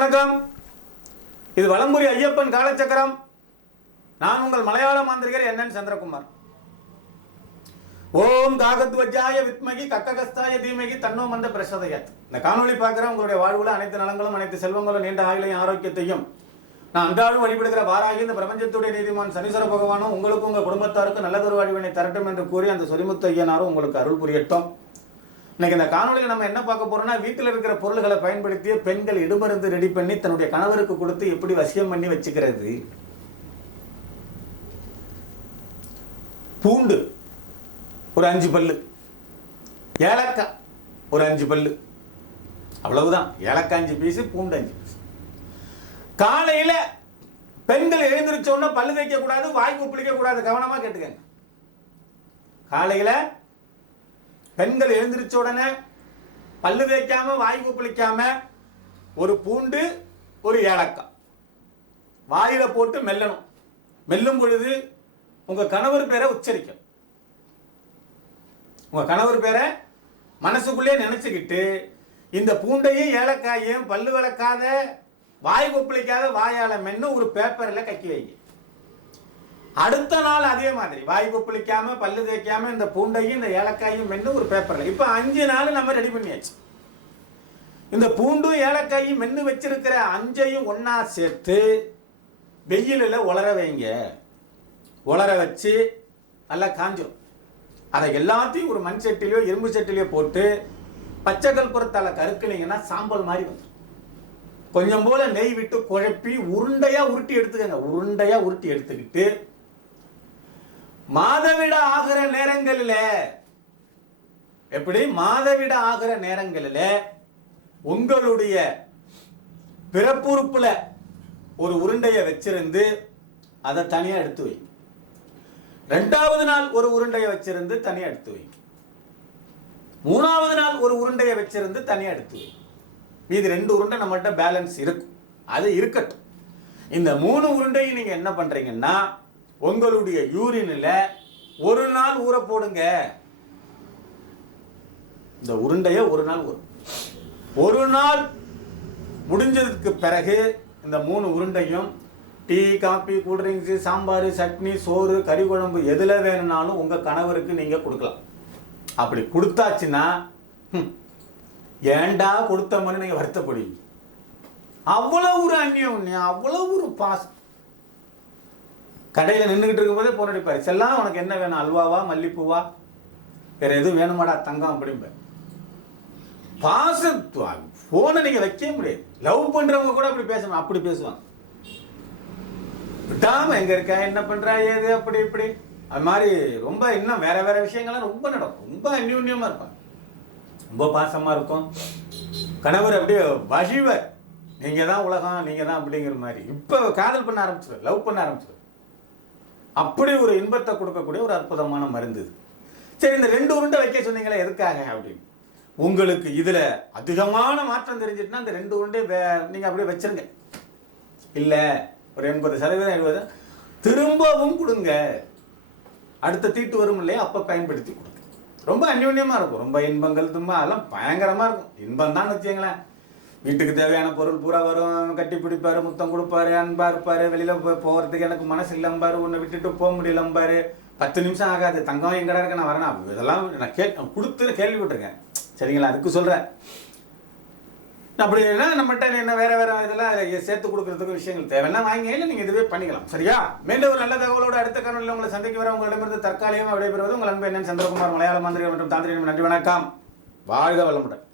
வணக்கம். இது வலம்புரி ஐயப்பன் காலச்சக்கரம். நான் உங்கள் மலையாள மாந்திரிகர் NN சந்திரகுமார். ஓம் காகத்வஜாய வித்மகி கக்ககஸ்தாய தீமகி தன்னோ மந்த பிரசோதயாத். இந்த காணொளி பார்க்குற உங்களுடைய வாழ்வுல அனைத்து நலங்களும் அனைத்து செல்வங்களும் நீண்ட ஆயுளையும் ஆரோக்கியத்தையும் நான் அன்றாடம் வழிபடுகிற வாராகி இந்த பிரபஞ்சத்துடைய நீதிமான் சனீஸ்வர பகவானும் உங்களுக்கும் உங்கள் குடும்பத்தாருக்கும் நல்லதொரு வாழ்வினை தரட்டும் என்று கூறி அந்த சொரிமுத்து ஐயனாரும் உங்களுக்கு அருள் புரியட்டும். இன்னைக்கு இந்த காணொலியில் நம்ம என்ன பார்க்க போறோம்னா, வீட்டில் இருக்கிற பொருள்களை பயன்படுத்திய பெண்கள் இடுமருந்து ரெடி பண்ணி தன்னுடைய கணவருக்கு கொடுத்து எப்படி வசியம் பண்ணி வச்சுக்கிறது. பூண்டு ஒரு 5 பல்லு, ஏலக்காய் ஒரு 5 பல்லு, அவ்வளவுதான். ஏலக்காய் 5 பீஸ், பூண்டு 5 பீஸ். காலையில பெண்கள் எழுந்திருச்ச உடனே பல்லு தேய்க்க கூடாது, வாய் குப்பிளிக்க கூடாது. கவனமா கேட்டுக்கங்க. காலையில பெண்கள் எழுந்திருச்ச உடனே பல்லு தேய்க்காம வாய் குப்பிளிக்காம ஒரு பூண்டு ஒரு ஏலக்காய் வாயில போட்டு மெல்லணும். மெல்லும் பொழுது உங்க கணவர் பேரை உச்சரிக்கும். உங்க கணவர் பேரை மனசுக்குள்ளே நினைச்சுக்கிட்டு இந்த பூண்டையும் ஏலக்காயையும் பல்லு விளக்காத வாய் கொப்பளிக்காத வாயால மென்னு ஒரு பேப்பர்ல கக்கி வைங்க. அடுத்த நாள் அதே மாதிரி வாய் கொப்பளிக்காம பல்லு தேய்க்காம இந்த பூண்டையும் இந்த ஏலக்காயும் மென்னு ஒரு பேப்பர்ல. இப்ப 5 நாள் நம்ம ரெடி பண்ணியாச்சு. இந்த பூண்டும் ஏலக்காயும் மென்னு வச்சிருக்கிற 5ஐயும் ஒன்னா சேர்த்து வெயிலில் உலர வைங்க. உலர வச்சு நல்லா காஞ்சிடும். அதை எல்லாத்தையும் ஒரு மண் சட்டிலையோ இரும்பு சட்டிலையோ போட்டு பச்சை கற்பூரத்தால கருக்குனீங்கன்னா சாம்பல் மாதிரி வந்துடும். கொஞ்சம் போல நெய் விட்டு குழப்பி உருண்டையா உருட்டி எடுத்துக்கங்க. உருண்டையா உருட்டி எடுத்துக்கிட்டு மாதவிட ஆகிற நேரங்களில், எப்படி மாதவிட ஆகிற நேரங்களில் உங்களுடைய பிறப்புறுப்புல ஒரு உருண்டையை வச்சிருந்து அதை தனியா எடுத்து வைங்க. 2வது நாள் ஒரு உருண்டையை வச்சிருந்து தனியா எடுத்து வைங்க. 3வது நாள் ஒரு உருண்டையை வச்சிருந்து தனியா எடுத்து வைங்க. மீது 2 உருண்டை நம்மகிட்ட பேலன்ஸ் இருக்கும். அது இருக்கட்டும். இந்த 3 உருண்டையும் நீங்க என்ன பண்றீங்கன்னா, உங்களுடைய யூரின்ல ஒரு நாள் ஊற போடுங்க. இந்த உருண்டையை ஒரு நாள் ஒரு நாள் முடிஞ்சதுக்கு பிறகு இந்த 3 உருண்டையும் tea, coffee, cool drinks, sambar, chutney, சோறு, கறி குழம்பு எதுல வேணும்னாலும் உங்க கணவருக்கு நீங்க கொடுக்கலாம். அப்படி கொடுத்தாச்சுன்னா ஏண்டா கொடுத்தோம்னு நீங்க வருத்தப்படுவீங்க. அவ்வளவு ஒரு அந்நியம், அவ்வளவு ஒரு பாசம். கடையில் நின்றுகிட்டு இருக்கும் போதே போன் அடிப்பாரு. செல்லாம் உனக்கு என்ன வேணும், அல்வாவா மல்லிப்பூவா வேற எதுவும் வேணுமாடா தங்கம் அப்படிம்ப. பாசம் போனை நீங்க வைக்க முடியாது. லவ் பண்றவங்க கூட அப்படி பேசணும், அப்படி பேசுவாங்க. விட்டாம எங்க இருக்க, என்ன பண்றா, ஏது, அப்படி இப்படி அது மாதிரி ரொம்ப இன்னும் வேற வேற விஷயங்கள்லாம் ரொம்ப நடக்கும். ரொம்ப அந்யூன்யமா இருப்பாங்க, ரொம்ப பாசமா இருக்கும். கணவர் அப்படியே வழிவர், நீங்க தான் உலகம், நீங்க தான் அப்படிங்கிற மாதிரி. இப்ப காதல் பண்ண ஆரம்பிச்சிடும், லவ் பண்ண ஆரம்பிச்சிடும். அப்படி ஒரு இன்பத்தை கொடுக்கக்கூடிய ஒரு அற்புதமான மருந்து. சரி, இந்த 2 உருண்டை வைக்க சொன்னீங்களே எதுக்காக அப்படின்னு, உங்களுக்கு இதுல அதிகமான மாற்றம் தெரிஞ்சிட்டுனா இந்த 2 உருண்டை நீங்க அப்படியே வச்சிருங்க. இல்ல ஒரு 80% 70% திரும்பவும் கொடுங்க. அடுத்த தீட்டு வரும் இல்லையா, அப்ப பயன்படுத்தி கொடுங்க. ரொம்ப அந்யோன்யமா இருக்கும். ரொம்ப இன்பங்கள் துன்பம் அதெல்லாம் பயங்கரமா இருக்கும். இன்பம் தான் வச்சுங்களேன். வீட்டுக்கு தேவையான பொருள் பூரா வரும். கட்டி பிடிப்பாரு, முத்தம் கொடுப்பாரு, அன்பா இருப்பாரு. வெளியில போகிறதுக்கு எனக்கு மனசு இல்லம்பாரு, உன்னை விட்டுட்டு போக முடியலம்பாரு. 10 நிமிஷம் ஆகாது, தங்கம் எங்கடா இருக்க, நான் வரேன். இதெல்லாம் நான் கொடுத்து கேள்விப்பட்டிருக்கேன். சரிங்களா, அதுக்கு சொல்றேன். அப்படி என்ன நம்மகிட்ட என்ன வேற வேற இதெல்லாம் சேர்த்து கொடுக்கறதுக்கு விஷயங்கள் தேவைன்னா வாங்க, இல்லை நீங்க இதுவே பண்ணிக்கலாம். சரியா, மீண்டும் ஒரு நல்ல தகவலோட அடுத்த காணொலியில் உங்களை சந்திக்க வர உங்களிடமிருந்து தற்காலிகமாக விடைபெறுவது உங்கள் அன்பு NN சந்திரகுமார், மலையாள மாந்திரிகர் மற்றும் தாந்திரிகம். நன்றி, வணக்கம். வாழ்க வளமுடன்.